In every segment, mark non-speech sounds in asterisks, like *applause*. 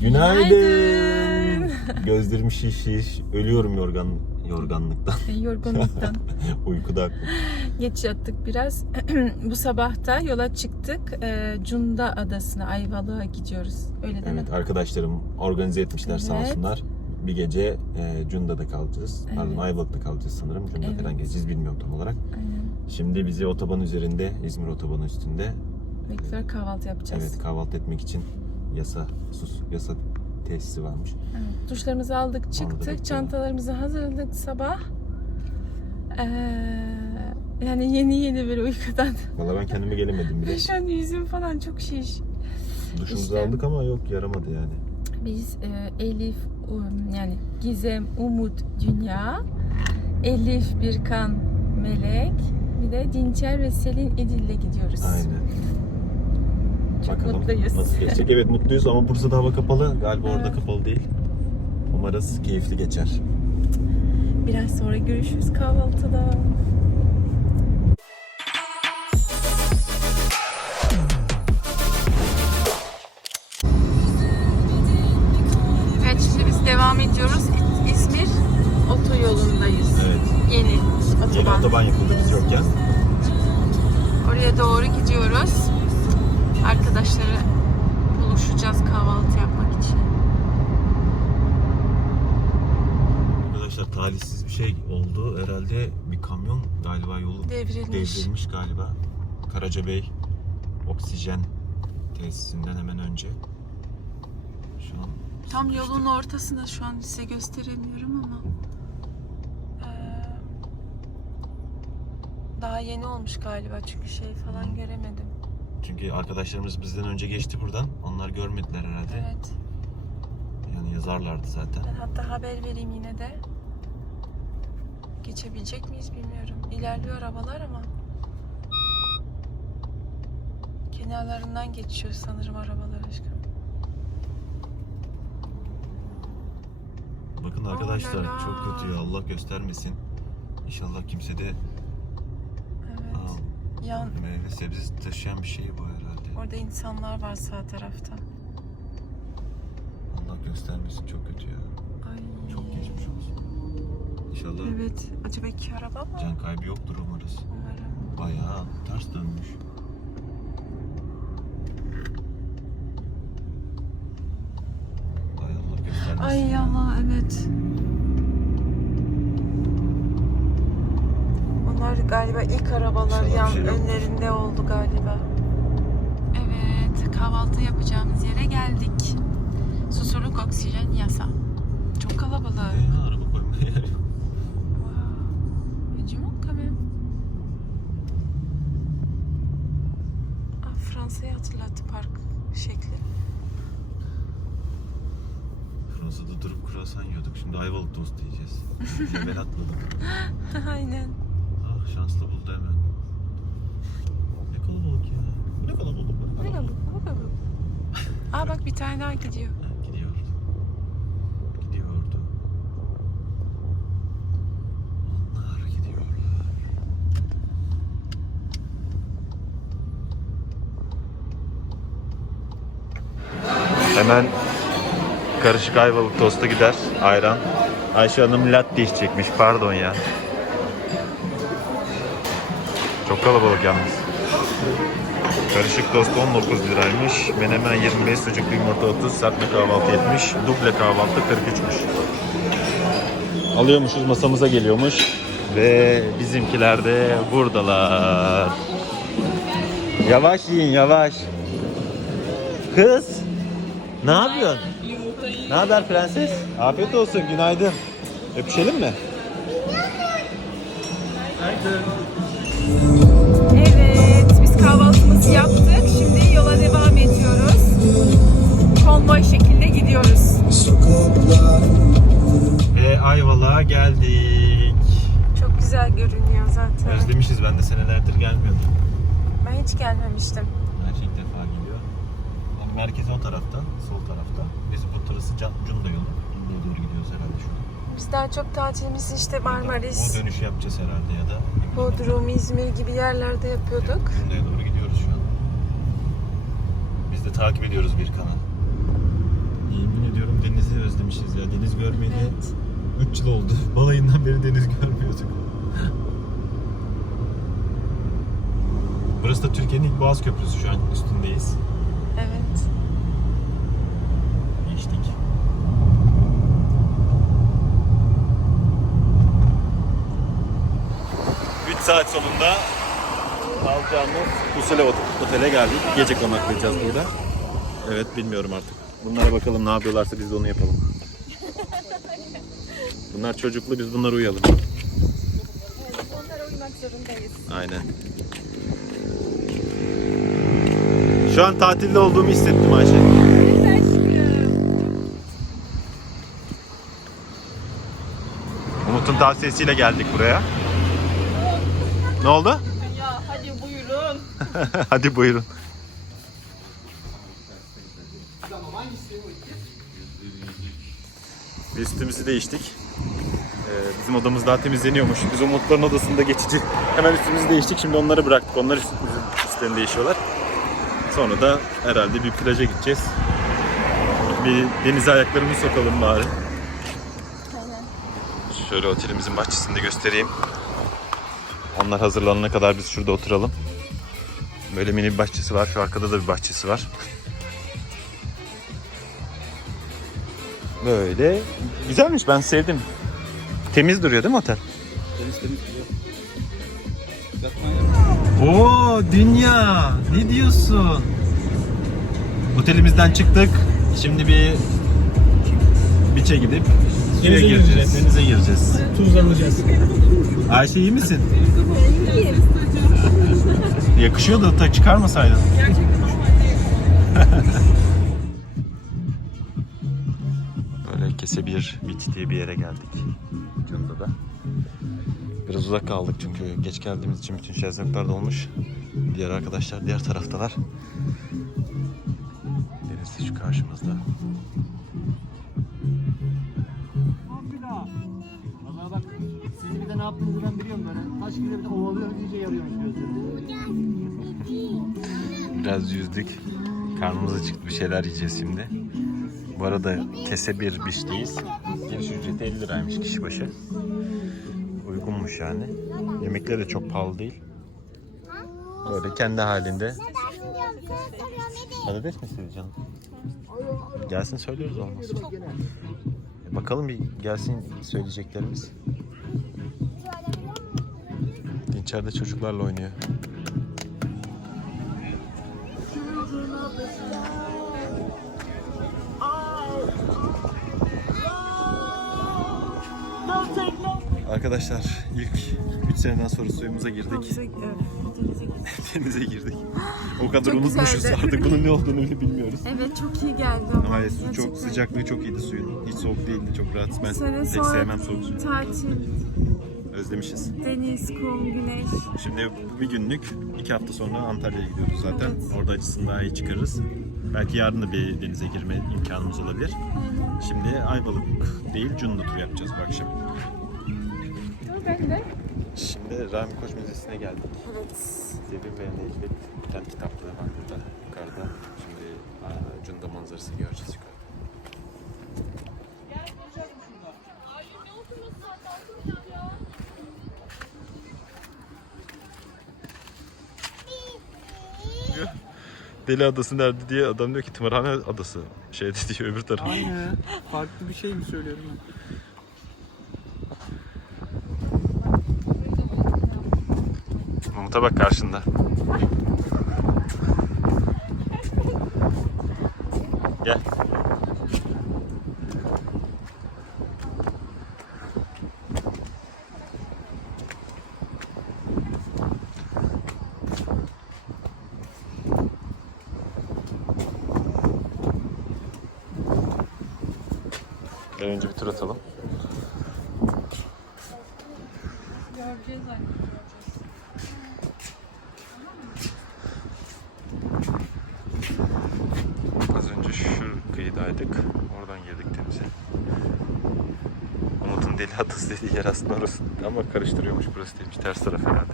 Günaydın. Gözlerim şiş şiş. Ölüyorum yorgan yorganlıktan. *laughs* Yorgunluktan. *laughs* Uykuda. Geç yattık biraz. *clears throat* Bu sabah da yola çıktık. Ee, Cunda Adası'na, Ayvalık'a gidiyoruz. Öyle mi? Evet arkadaşlarım organize etmişler sağ Evet. olsunlar. Bir gece e, Cunda'da kalacağız. Pardon Evet. Ayvalık'ta kalacağız sanırım. Cunda Evet. falan geleceğiz bilmiyorum tam olarak. Aynen. Şimdi bizi otoban üzerinde, İzmir otobanı üstünde Bekler kahvaltı yapacağız. evet kahvaltı etmek için yasa sus yasa tesisi varmış. Evet, Duşlarımızı aldık, çıktık. Çantalarımızı hazırladık sabah. Ee, yani yeni yeni bir uykudan. Valla ben kendime gelemedim bile. Şu an yüzüm falan çok şiş. Duşumuzu İşte. aldık ama yok yaramadı yani. Biz e, Elif, um, yani Gizem, Umut, Dünya, Elif, Birkan, Melek, bir de Dinçer ve Selin İdil'le gidiyoruz. Aynen. Çok Bakalım mutluyuz. nasıl geçecek. *laughs* Evet mutluyuz ama Bursa'da hava kapalı. Galiba orada Evet. kapalı değil. Umarız keyifli geçer. Biraz sonra görüşürüz kahvaltıda. Evet şimdi biz devam ediyoruz. İzmir otoyolundayız. Evet. Yeni Yeni otoban yapıldı biz yokken. Oraya doğru gidiyoruz. Arkadaşları buluşacağız kahvaltı yapmak için. Arkadaşlar talihsiz bir şey oldu. Herhalde bir kamyon galiba yolu Devrilmiş. devrilmiş galiba. Karacabey oksijen tesisinden hemen önce. Şu an Tam yolun ortasında şu an size gösteremiyorum ama daha yeni olmuş galiba çünkü şey falan göremedim. Çünkü arkadaşlarımız bizden önce geçti buradan. Onlar görmediler herhalde. Evet. Yani yazarlardı zaten. Ben hatta haber vereyim yine de. Geçebilecek miyiz bilmiyorum. İlerliyor arabalar ama kenarlarından geçiyor sanırım arabalar aşkım. Bakın arkadaşlar la la. çok kötü ya Allah göstermesin. İnşallah kimse de Yan meyve sebze taşıyan bir şey bu herhalde. orada insanlar var sağ tarafta. Allah göstermesin çok kötü ya. Ay. Çok geçmiş olsun. İnşallah Evet. Acaba iki araba mı? can kaybı yoktur umarız. Umarım. Bayağı ters dönmüş. Ay Allah göstermesin. Ay Allah evet. Onlar galiba ilk arabalar İnşallah yan bir şey önlerinde oldu galiba. Evet kahvaltı yapacağımız yere geldik. Susurluk oksijen yasa. Çok kalabalık. Ee, araba koymaya yer yok. Fransa'yı hatırlattı park şekli. Fransa'da durup kruvasan yiyorduk. Şimdi Ayvalık tost yiyeceğiz. *laughs* ben atladım. Aynen. Şanslı buldu hemen. Ne kalabalık ya. Ne kalabalık. Ne kadar bu? Ne bu? *laughs* Aa bak bir tane daha gidiyor. Ha, Gidiyordu. Gidiyordu. Onlar gidiyorlar. Hemen karışık ayvalık tostu gider. Ayran. Ayşe Hanım latte içecekmiş. Pardon ya. Çok kalabalık yalnız. Karışık tost 19 liraymış. Menemen 25, sucuklu yumurta 30, serpme kahvaltı 70, duble kahvaltı 43'müş. Alıyormuşuz masamıza geliyormuş. Ve bizimkiler de buradalar. Yavaş yiyin yavaş. Kız. Ne yapıyorsun? Ne haber prenses? Afiyet olsun günaydın. Öpüşelim mi? Evet, Konvoy şekilde gidiyoruz. Ve Ayvalık'a geldik. Çok güzel görünüyor zaten. Özlemişiz ben de senelerdir gelmiyordum. Ben hiç gelmemiştim. Her şey ilk defa geliyor. Yani merkez o tarafta, sol tarafta. Biz bu tarafı Cunda yolu. Cunda'ya doğru gidiyoruz herhalde şu an. Biz daha çok tatilimizi işte Marmaris, O dönüşü yapacağız herhalde ya da Bodrum, İzmir gibi yerlerde yapıyorduk. Cunda'ya doğru gidiyoruz şu an. Biz de takip ediyoruz bir kanal. Yemin denizi özlemişiz ya. Deniz görmeyeli Evet. 3 yıl oldu. *laughs* Balayından beri deniz görmüyorduk. Burası da Türkiye'nin ilk Boğaz Köprüsü şu an üstündeyiz. Evet. Geçtik. Saat sonunda alacağımız Pusule Ot- Otel'e geldik. Gece konaklayacağız burada. Evet bilmiyorum artık. Bunlara bakalım ne yapıyorlarsa biz de onu yapalım. Bunlar çocuklu biz bunlara uyalım. Onlara uymak zorundayız. Aynen. Şu an tatilde olduğumu hissettim Ayşe. Evet aşkım. Umut'un tavsiyesiyle geldik buraya. Ne oldu? Ya hadi buyurun. *laughs* Hadi buyurun. Biz üstümüzü değiştik. Ee, bizim odamız daha temizleniyormuş. Biz Umutların odasında geçici. *laughs* Hemen üstümüzü değiştik. Şimdi onları bıraktık. Onlar üstümüzün üstlerini değişiyorlar. Sonra da herhalde bir plaja gideceğiz. Bir denize ayaklarımızı sokalım bari. Şöyle otelimizin bahçesinde göstereyim. Onlar hazırlanana kadar biz şurada oturalım. Böyle mini bir bahçesi var. Şu arkada da bir bahçesi var. Böyle. Güzelmiş ben sevdim. Temiz duruyor değil mi otel? Temiz temiz. Yatmaya Oo dünya. Ne diyorsun? Otelimizden çıktık. Şimdi bir biçe gidip suya Denize gireceğiz. gireceğiz. Denize gireceğiz. tuzlanacağız. Ayşe iyi misin? Yakışıyor da ta çıkarmasaydın. Böyle *laughs* bir bit diye bir yere geldik. Cunda'da. Biraz uzak kaldık çünkü geç geldiğimiz için bütün şezlonglar dolmuş. Diğer arkadaşlar diğer taraftalar. Deniz de şu karşımızda. Valla bak siz bir de ne yaptığınızı ben biliyorum böyle. Taş gibi bir de ovalıyor iyice yarıyormuş gözlerinizi. Biraz yüzdük. Karnımız acıktı bir şeyler yiyeceğiz şimdi. Bu arada kese bir bişteyiz. Giriş ücreti 50 liraymış kişi başı. Uygunmuş yani. Yemekleri de çok pahalı değil. Böyle kendi halinde. Patates mi istedi canım? Gelsin söylüyoruz olmaz. E bakalım bir gelsin söyleyeceklerimiz. İçeride çocuklarla oynuyor. Arkadaşlar ilk 3 seneden sonra suyumuza girdik. Denize *laughs* girdik. O kadar Çok unutmuşuz güzeldi. artık *laughs* bunun ne olduğunu bile bilmiyoruz. Evet çok iyi geldi. Ama evet, su çok Gerçekten. sıcaklığı çok iyiydi suyun. Hiç soğuk değildi, çok rahat. Ben sene pek sevmem soğuk suyu. tatil, Özlemişiz. deniz, kum, güneş. Şimdi bir günlük, iki hafta sonra Antalya'ya gidiyoruz zaten. Evet. Orada acısını daha iyi çıkarırız. Belki yarın da bir denize girme imkanımız olabilir. Şimdi Ayvalık değil, Cunda tur yapacağız bu akşam. Ben de. Şimdi Rami Koç Müzesi'ne geldik. Evet. Zebin ve bir tane kitaplığı var burada yukarıda. Şimdi aa, Cunda manzarası göreceğiz yukarıda. Deli Adası nerede diye adam diyor ki Tımarhane Adası. Şeyde *laughs* diyor öbür taraf. Aynı. Farklı bir şey mi söylüyorum ben? Umut'a bak karşında. Gel. Gel önce bir tur atalım. Göreceğiz anne. Az önce şu kıyıdaydık. Oradan girdik denize. Umut'un deli adası dediği yer aslında orası. Ama karıştırıyormuş burası değilmiş. Ters taraf herhalde.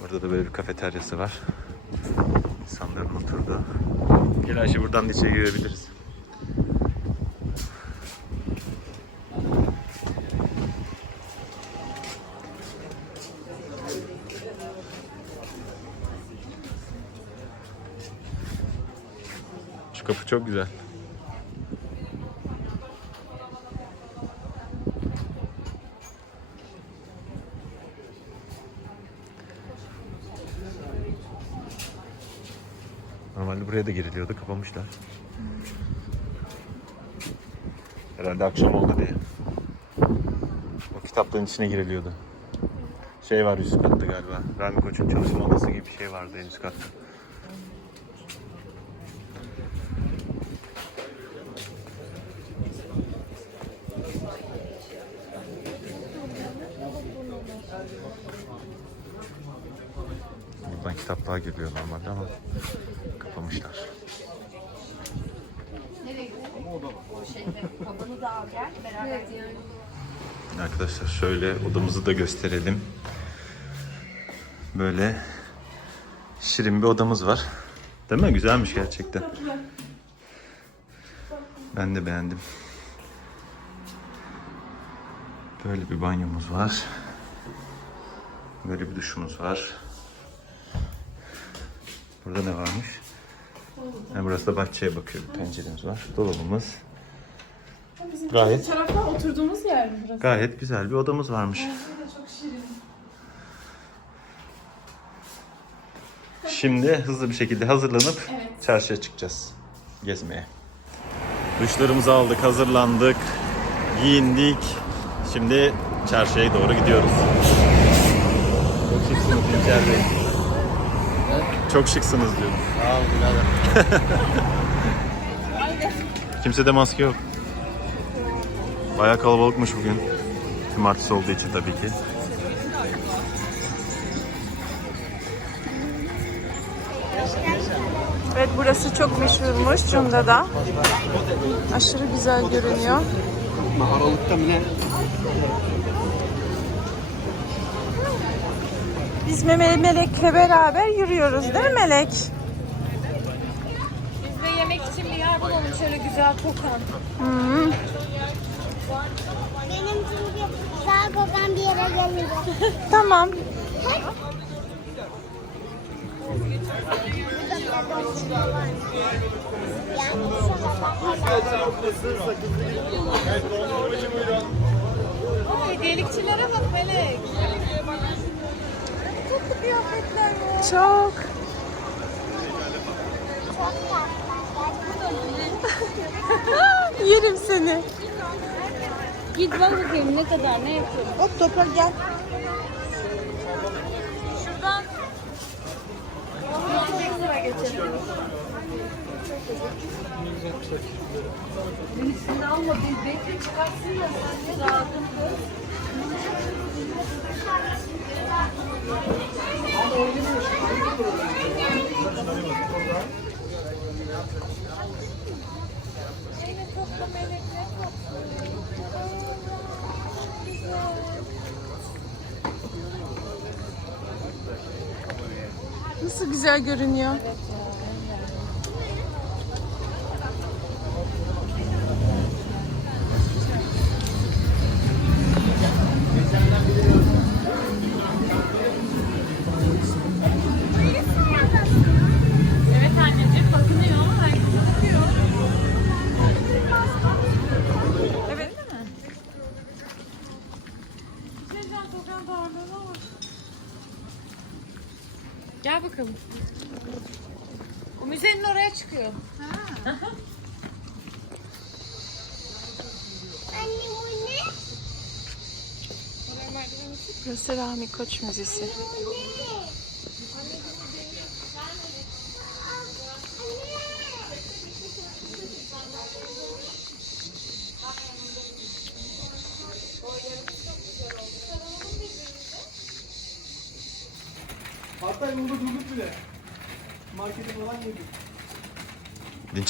Burada da böyle bir kafeteryası var. İnsanların oturduğu. Gel Ayşe buradan da içeri girebiliriz. Çok güzel. Normalde buraya da giriliyordu, kapamışlar. Herhalde akşam oldu diye. O kitapların içine giriliyordu. Şey var üst katta galiba. Rami Koç'un çalışma odası gibi bir şey vardı en üst katta. Buradan kitaplığa normalde ama kapamışlar. Arkadaşlar şöyle odamızı da gösterelim. Böyle şirin bir odamız var. Değil mi? Güzelmiş gerçekten. Ben de beğendim. Böyle bir banyomuz var. Böyle bir duşumuz var. Burada ne varmış? Ha, burası da bahçeye bakıyor. Bir penceremiz var. Dolabımız. Gayet tarafta oturduğumuz yer mi burası? gayet güzel bir odamız varmış. çok şirin. Şimdi hızlı bir şekilde hazırlanıp Evet. çarşıya çıkacağız. Gezmeye. Duşlarımızı aldık, hazırlandık, giyindik. Şimdi çarşıya doğru gidiyoruz. Çok şıksınız İlker Bey. Çok şıksınız diyorum. Sağ ol birader. *laughs* Kimsede maske yok. Bayağı kalabalıkmış bugün. Cumartesi olduğu için tabii ki. Evet burası çok meşhurmuş Cunda'da. Aşırı güzel görünüyor. Aralıkta mı ne? Biz Meme Melek'le beraber yürüyoruz değil mi Melek? Biz de yemek için bir yer bulalım şöyle güzel kokan. Benim çünkü sağ kokan bir yere geliyor. *laughs* Tamam. Yani Hediyelikçilere bak Melek. Çok. *laughs* Yerim seni. Git bak bakayım ne kadar ne yapıyor. Hop toprak gel. Şuradan sıra geçelim. Birisini alma bir bekle çıkarsın de rahatın kız. Nasıl güzel görünüyor. Evet müzenin oraya çıkıyor. Anne bu ne? Burası Rahmi Koç Müzesi. Hatta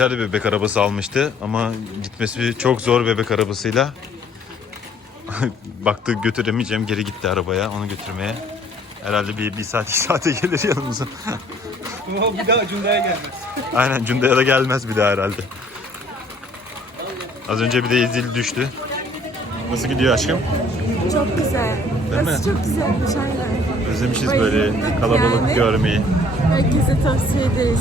De bebek arabası almıştı ama gitmesi çok zor bebek arabasıyla. *laughs* Baktı götüremeyeceğim geri gitti arabaya onu götürmeye. Herhalde bir, bir saat *laughs* iki saate gelir yanımıza. O bir daha Cunda'ya gelmez. Aynen Cunda'ya da gelmez bir daha herhalde. Az önce bir de İzil düştü. Nasıl gidiyor aşkım? Çok güzel. Değil mi? Burası çok güzelmiş aynen. Özlemişiz böyle kalabalık yani. görmeyi. Herkese tavsiye ederiz.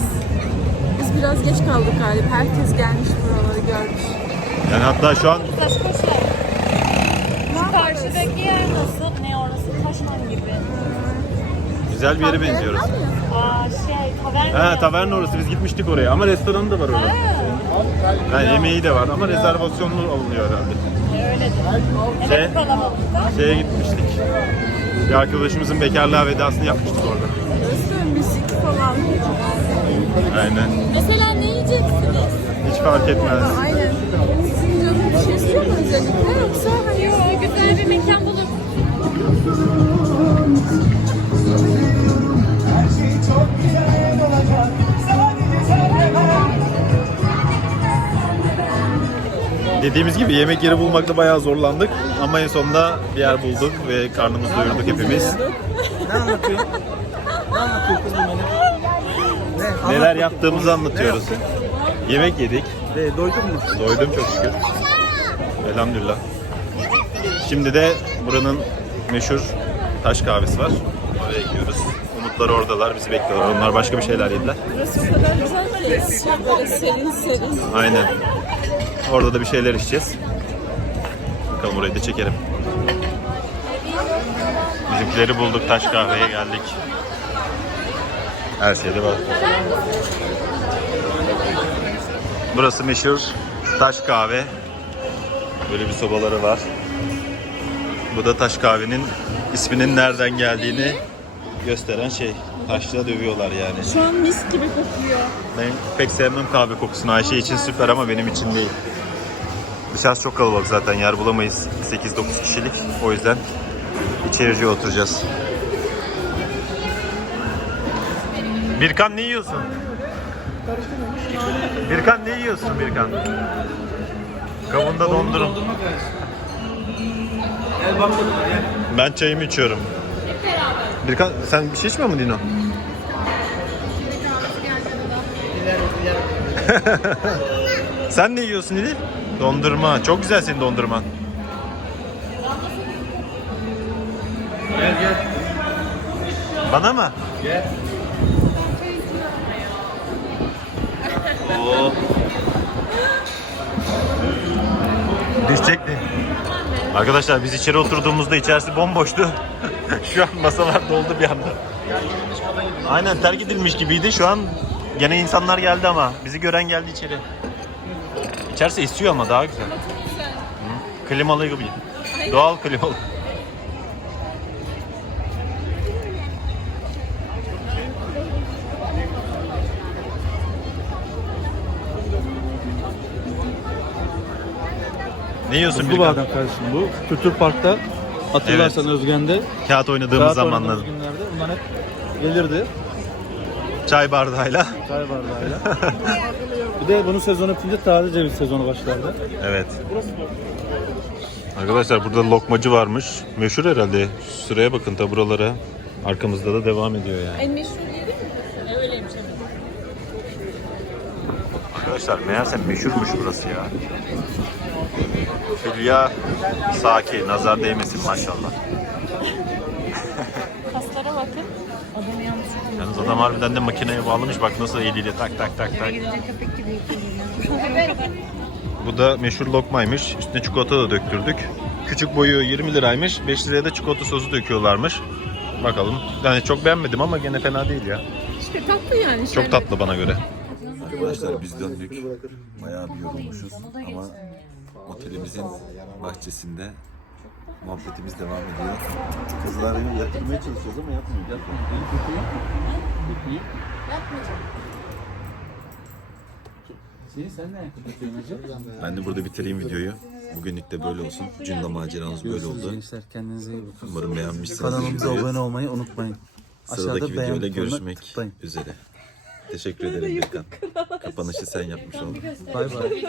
Biz biraz geç kaldık galiba. Herkes gelmiş buraları görmüş. Yani hatta şu an Şu karşıdaki yer nasıl? Ne orası? Taşman gibi. güzel bir yere benziyoruz. Aa şey taverna. Ha yapıyor. taverna orası biz gitmiştik oraya ama restoranı da var orada. Yani yemeği de var ama rezervasyonlu alınıyor herhalde. Öyledir. Şey, Evet kalabalıkta. şeye gitmiştik. Bir arkadaşımızın bekarlığa vedasını yapmıştık orada. Aynen. Mesela ne yiyeceksiniz? Hiç fark etmez. Aynen. Sizin bir şey istiyor mu özellikle yoksa hani güzel bir mekan bulup Dediğimiz gibi yemek yeri bulmakta bayağı zorlandık ama en sonunda bir yer bulduk ve karnımızı doyurduk hepimiz. Ne anlatıyor? Ne anlatıyor kız bu? Neler yaptığımızı anlatıyoruz. Yemek yedik. E, doydun mu? Doydum çok şükür. Elhamdülillah. Şimdi de buranın meşhur taş kahvesi var. Oraya gidiyoruz. Umutlar oradalar, bizi bekliyorlar. Onlar başka bir şeyler yediler. burası o kadar güzel ki böyle serin serin. Aynen. Orada da bir şeyler içeceğiz. Bakalım orayı da çekerim. Bizimkileri bulduk, taş kahveye geldik. Her şeyde var. Burası meşhur taş kahve. Böyle bir sobaları var. Bu da taş kahvenin isminin nereden geldiğini gösteren şey. Taşla dövüyorlar yani. Şu an mis gibi kokuyor. Ben pek sevmem kahve kokusunu. Ayşe için süper ama benim için değil. Dışarısı çok kalabalık zaten yer bulamayız. 8-9 kişilik. O yüzden içerici oturacağız. Birkan ne yiyorsun? Birkan ne yiyorsun Birkan? Kavunda. Gel bak gel. Ben çayımı içiyorum. Birkan sen bir şey içmiyor musun Dino? *laughs* sen ne yiyorsun İdil? Dondurma. Çok güzel senin dondurman. Gel gel. Bana mı? Gel. Oo. Diz çekti. Arkadaşlar biz içeri oturduğumuzda içerisi bomboştu. *laughs* Şu an masalar doldu bir anda. Aynen terk edilmiş gibiydi. Şu an gene insanlar geldi ama bizi gören geldi içeri. İçerisi esiyor ama daha güzel. Klimalı gibi. Doğal klimalı. Ne yiyorsun Buzlu Birkan? badem kardeşim bu. Kültür Park'ta hatırlarsan Özgen'de Kağıt oynadığımız kağıt zamanlar. oynadığımız günlerde bunlar hep gelirdi Çay bardağıyla. çay bardağıyla. bir de bunun sezonu bitince taze ceviz sezonu başlardı. Evet. Arkadaşlar burada lokmacı varmış. Meşhur herhalde. Sıraya bakın ta buralara. Arkamızda da devam ediyor yani. En meşhur yeri mi? Öyleymiş evet. Arkadaşlar meğerse meşhurmuş burası ya. Hülya Saki. Nazar değmesin maşallah. kaslara bakın. Adamı yanlış Yalnız adam harbiden de makineye bağlamış. Bak nasıl eliyle tak tak tak tak. gidince köpek gibi yapıyor. *laughs* Bu da meşhur lokmaymış. Üstüne çikolata da döktürdük. Küçük boyu 20 liraymış. 5 liraya da çikolata sosu döküyorlarmış. Bakalım. Yani çok beğenmedim ama gene fena değil ya. İşte tatlı yani. Çok tatlı bana göre. Arkadaşlar biz döndük. Bayağı bir yorulmuşuz ama otelimizin bahçesinde muhabbetimiz devam ediyor. Kızlar yatırmaya çalışıyoruz ama yapmıyor. Yapmıyor. Kötü yapmıyor. İyi. Seni sen ne yapıyorsun Ben de burada bitireyim videoyu. Bugünlük de böyle olsun. Cunda maceramız böyle oldu. Gençler kendinize iyi bakın. Umarım beğenmişsiniz. Kanalımıza abone olmayı unutmayın. Sıradaki Aşağıda videoyla görüşmek tıklayın. üzere. *laughs* Teşekkür ederim Birkan. Kapanışı sen yapmış oldun. Bay bay.